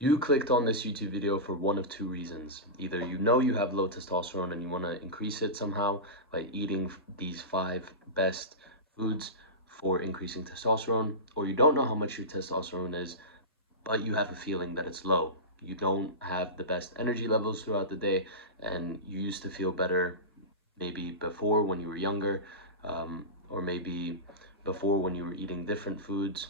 You clicked on this YouTube video for one of two reasons. Either you know you have low testosterone and you want to increase it somehow by eating these 5 best foods for increasing testosterone, or you don't know how much your testosterone is, but you have a feeling that it's low. You don't have the best energy levels throughout the day, and you used to feel better maybe before when you were younger, or maybe before when you were eating different foods.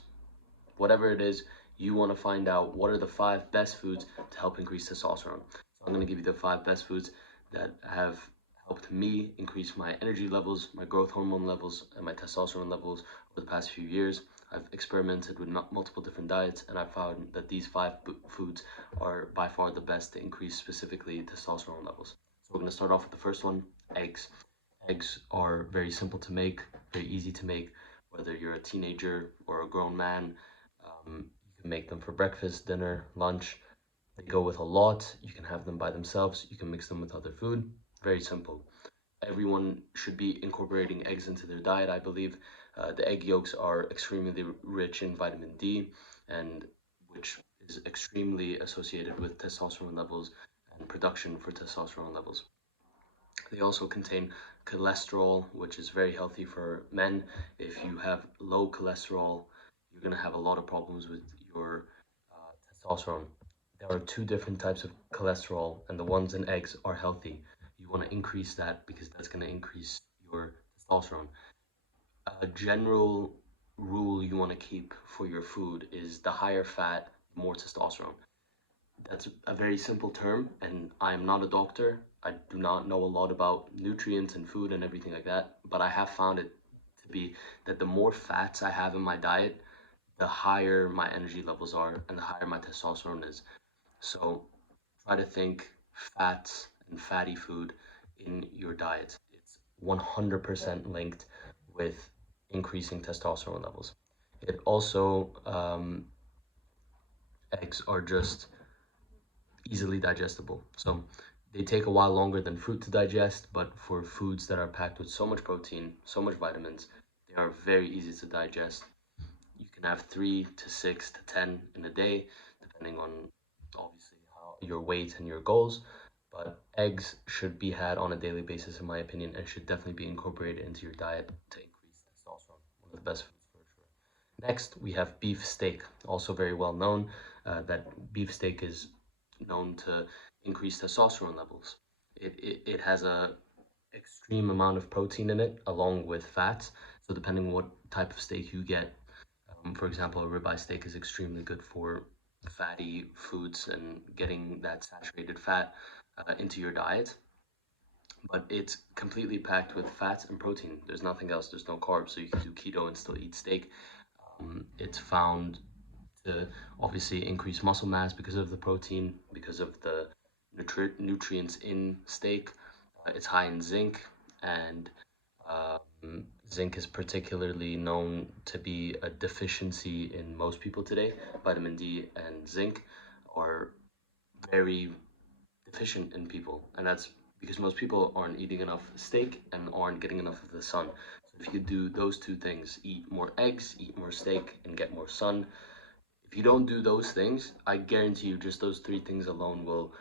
Whatever it is, you want to find out what are the 5 best foods to help increase testosterone. So I'm going to give you the 5 best foods that have helped me increase my energy levels, my growth hormone levels, and my testosterone levels over the past few years. I've experimented with multiple different diets, and I found that these 5 foods are by far the best to increase specifically testosterone levels. So we're going to start off with the first one, eggs. Eggs are very simple to make, very easy to make, whether you're a teenager or a grown man. You can make them for breakfast, dinner, lunch. They go with a lot. You can have them by themselves. You can mix them with other food. Very simple. Everyone should be incorporating eggs into their diet, I believe. The egg yolks are extremely rich in vitamin D, and which is extremely associated with testosterone levels and production for testosterone levels. They also contain cholesterol, which is very healthy for men. If you have low cholesterol, you're going to have a lot of problems with your testosterone. There are 2 different types of cholesterol, and the ones in eggs are healthy. You want to increase that because that's going to increase your testosterone. A general rule you want to keep for your food is the higher fat, more testosterone. That's a very simple term, and I'm not a doctor. I do not know a lot about nutrients and food and everything like that, but I have found it to be that the more fats I have in my diet, the higher my energy levels are and the higher my testosterone is. So try to think fats and fatty food in your diet. It's 100% linked with increasing testosterone levels. It also, eggs are just easily digestible. So they take a while longer than fruit to digest, but for foods that are packed with so much protein, so much vitamins, they are very easy to digest. You can have 3 to 6 to 10 in a day, depending on obviously how your weight and your goals. But eggs should be had on a daily basis, in my opinion, and should definitely be incorporated into your diet to increase testosterone. One of the best foods for sure. Next, we have beef steak, also very well known. That beef steak is known to increase testosterone levels. It has a extreme amount of protein in it, along with fats. So depending what type of steak you get, for example, a ribeye steak is extremely good for fatty foods and getting that saturated fat into your diet. But it's completely packed with fats and protein. There's nothing else. There's no carbs, so you can do keto and still eat steak. It's found to obviously increase muscle mass because of the protein, because of the nutrients in steak. It's high in zinc, and zinc is particularly known to be a deficiency in most people today. Vitamin D and zinc are very deficient in people, and that's because most people aren't eating enough steak and aren't getting enough of the sun. So if you do those 2 things, eat more eggs, eat more steak, and get more sun, if you don't do those things, I guarantee you just those 3 things alone will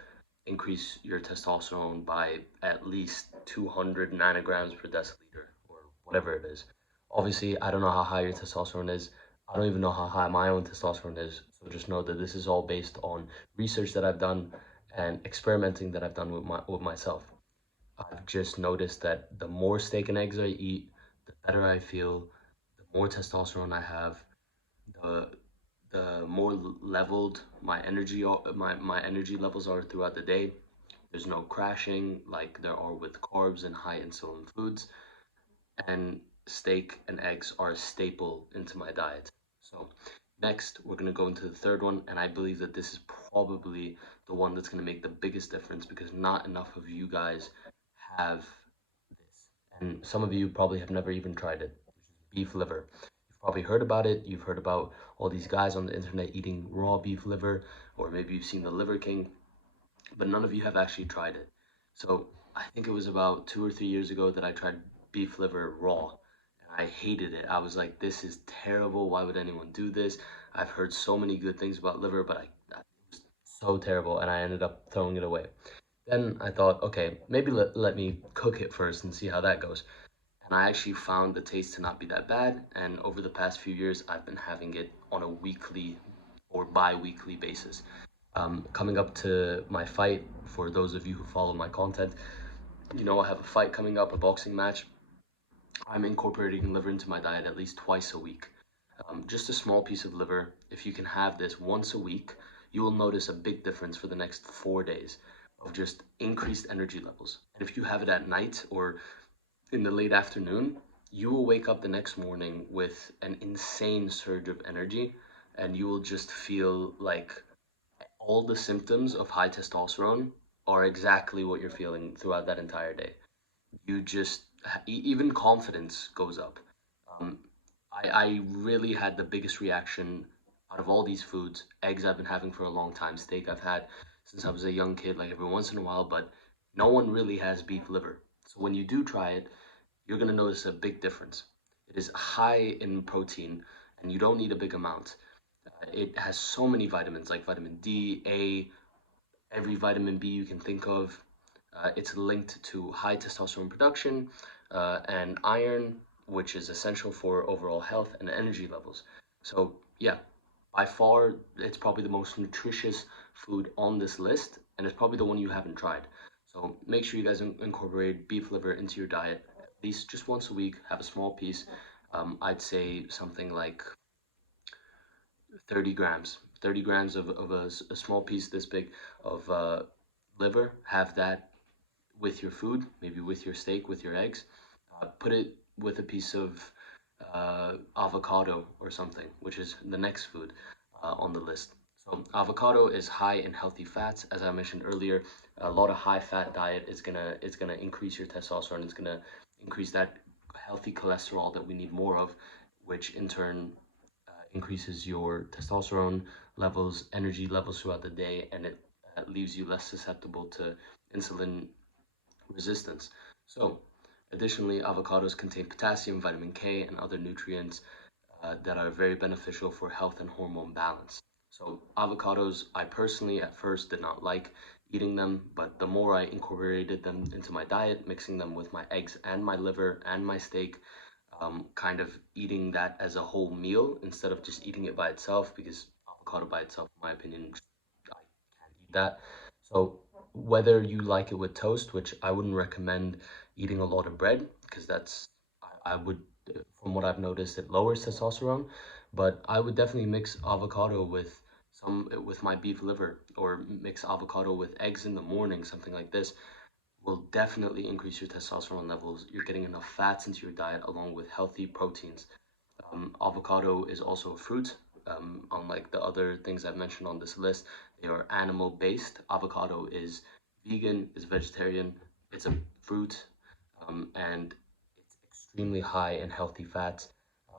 increase your testosterone by at least 200 nanograms per deciliter or whatever it is. Obviously, I don't know how high your testosterone is. I don't even know how high my own testosterone is. So just know that this is all based on research that I've done and experimenting that I've done with myself. I've just noticed that the more steak and eggs I eat, the better I feel, the more testosterone I have, the more leveled my energy levels are throughout the day. There's no crashing like there are with carbs and high insulin foods, and steak and eggs are a staple into my diet. So next we're going to go into the third one, and I believe that this is probably the one that's going to make the biggest difference because not enough of you guys have this, and some of you probably have never even tried it, which is beef liver. You've probably heard about it. You've heard about all these guys on the internet eating raw beef liver, or maybe you've seen the Liver King, but none of you have actually tried it. So I think it was about 2 or 3 years ago that I tried beef liver raw, and I hated it. I was like, this is terrible. Why would anyone do this? I've heard so many good things about liver, but it was so terrible, and I ended up throwing it away. Then I thought, okay, maybe let me cook it first and see how that goes. And I actually found the taste to not be that bad. And over the past few years, I've been having it on a weekly or bi-weekly basis. Coming up to my fight, for those of you who follow my content, you know I have a fight coming up, a boxing match. I'm incorporating liver into my diet at least twice a week. Just a small piece of liver. If you can have this once a week, you will notice a big difference for the next 4 days of just increased energy levels. And if you have it at night or in the late afternoon, you will wake up the next morning with an insane surge of energy, and you will just feel like all the symptoms of high testosterone are exactly what you're feeling throughout that entire day. You just, even confidence goes up. Um, I really had the biggest reaction out of all these foods. Eggs I've been having for a long time, steak I've had since I was a young kid, like every once in a while, but no one really has beef liver. So when you do try it, you're going to notice a big difference. It is high in protein, and you don't need a big amount. It has so many vitamins like vitamin D, A, every vitamin B you can think of. It's linked to high testosterone production and iron, which is essential for overall health and energy levels. So, yeah, by far, it's probably the most nutritious food on this list, and it's probably the one you haven't tried. So, make sure you guys incorporate beef liver into your diet at least just once a week. Have a small piece. I'd say something like 30 grams. 30 grams of a small piece this big of liver. Have that with your food, maybe with your steak, with your eggs. Put it with a piece of avocado or something, which is the next food on the list. So avocado is high in healthy fats, as I mentioned earlier. A lot of high fat diet is gonna increase your testosterone. It's gonna increase that healthy cholesterol that we need more of, which in turn increases your testosterone levels, energy levels throughout the day, and it leaves you less susceptible to insulin resistance. So, additionally, avocados contain potassium, vitamin K, and other nutrients that are very beneficial for health and hormone balance. So, avocados, I personally at first did not like eating them, but the more I incorporated them into my diet, mixing them with my eggs and my liver and my steak, kind of eating that as a whole meal instead of just eating it by itself, because avocado by itself, in my opinion, I can't eat that. So whether you like it with toast, which I wouldn't recommend eating a lot of bread, because I would, from what I've noticed, it lowers testosterone. But I would definitely mix avocado with my beef liver, or mix avocado with eggs in the morning, something like this will definitely increase your testosterone levels. You're getting enough fats into your diet along with healthy proteins. Avocado is also a fruit. Unlike the other things I've mentioned on this list, they are animal based. Avocado is vegan, is vegetarian, it's a fruit, and it's extremely high in healthy fats.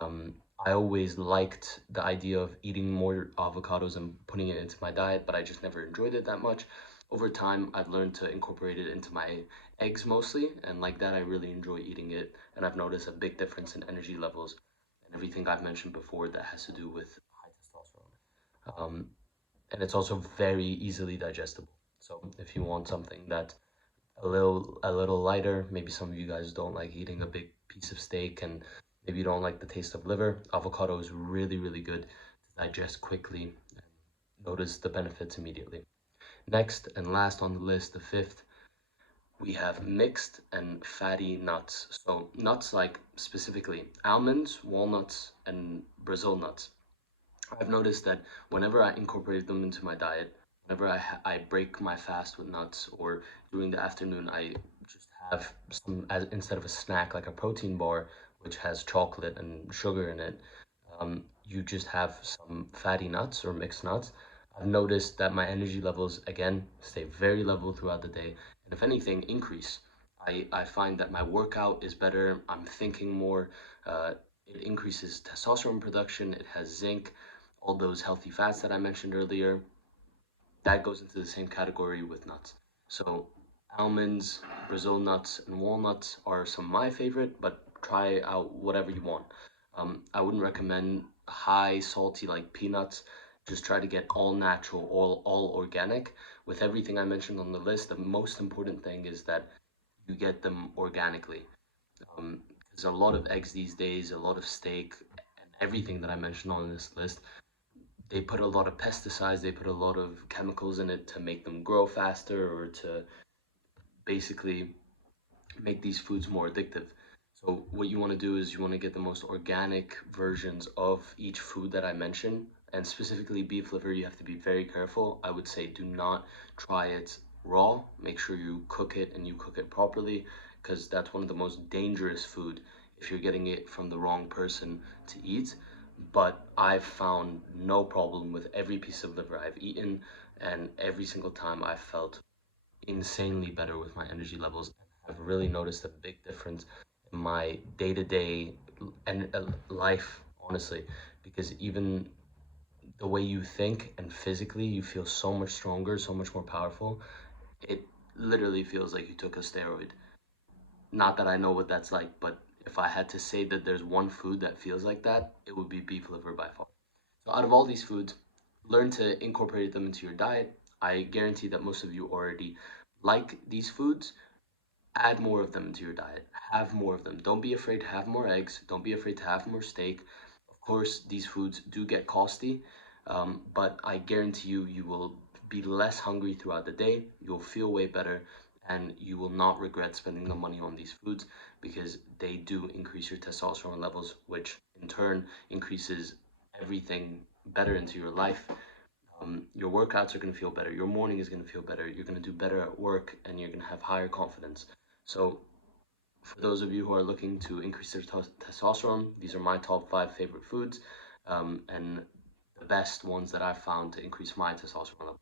Um, I always liked the idea of eating more avocados and putting it into my diet, but I just never enjoyed it that much. Over time, I've learned to incorporate it into my eggs mostly, and like that, I really enjoy eating it, and I've noticed a big difference in energy levels and everything I've mentioned before that has to do with high testosterone. And it's also very easily digestible. So if you want something that a little lighter, maybe some of you guys don't like eating a big piece of steak and maybe you don't like the taste of liver, avocado is really, really good to digest quickly and notice the benefits immediately. Next and last on the list, the fifth, we have mixed and fatty nuts. So nuts like specifically almonds, walnuts, and Brazil nuts. I've noticed that whenever I incorporate them into my diet, whenever I break my fast with nuts, or during the afternoon, I just have some, as instead of a snack like a protein bar, which has chocolate and sugar in it, you just have some fatty nuts or mixed nuts. I've noticed that my energy levels again stay very level throughout the day, and if anything, increase. I find that my workout is better. I'm thinking more. It increases testosterone production. It has zinc, all those healthy fats that I mentioned earlier. That goes into the same category with nuts. So almonds, Brazil nuts, and walnuts are some of my favorite, but try out whatever you want. I wouldn't recommend high salty like peanuts. Just try to get all natural, all organic. With everything I mentioned on the list, the most important thing is that you get them organically. There's a lot of eggs these days, a lot of steak, and everything that I mentioned on this list. They put a lot of pesticides, they put a lot of chemicals in it to make them grow faster or to basically make these foods more addictive. So what you want to do is you want to get the most organic versions of each food that I mentioned, and specifically beef liver, you have to be very careful. I would say do not try it raw. Make sure you cook it and you cook it properly, because that's one of the most dangerous food if you're getting it from the wrong person to eat. But I've found no problem with every piece of liver I've eaten, and every single time I felt insanely better with my energy levels. I've really noticed a big difference in my day-to-day and life, honestly, because even the way you think and physically, you feel so much stronger, so much more powerful. It literally feels like you took a steroid. Not that I know what that's like, but if I had to say that there's one food that feels like that, it would be beef liver by far. So out of all these foods, learn to incorporate them into your diet. I guarantee that most of you already like these foods. Add more of them to your diet. Have more of them. Don't be afraid to have more eggs. Don't be afraid to have more steak. Of course, these foods do get costly, but I guarantee you, you will be less hungry throughout the day. You'll feel way better, and you will not regret spending the money on these foods because they do increase your testosterone levels, which in turn increases everything better into your life. Your workouts are going to feel better. Your morning is going to feel better. You're going to do better at work, and you're going to have higher confidence. So, for those of you who are looking to increase their testosterone, these are my top 5 favorite foods, and the best ones that I've found to increase my testosterone levels.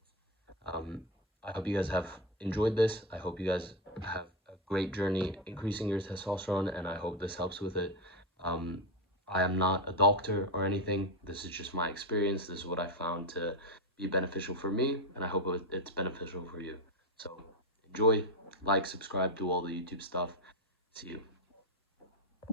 Um, I hope you guys have enjoyed this. I hope you guys have a great journey increasing your testosterone, and I hope this helps with it. Um, I am not a doctor or anything. This is just my experience. This is what I found to be beneficial for me, and I hope it's beneficial for you. So enjoy, like, subscribe, do all the YouTube stuff. See you.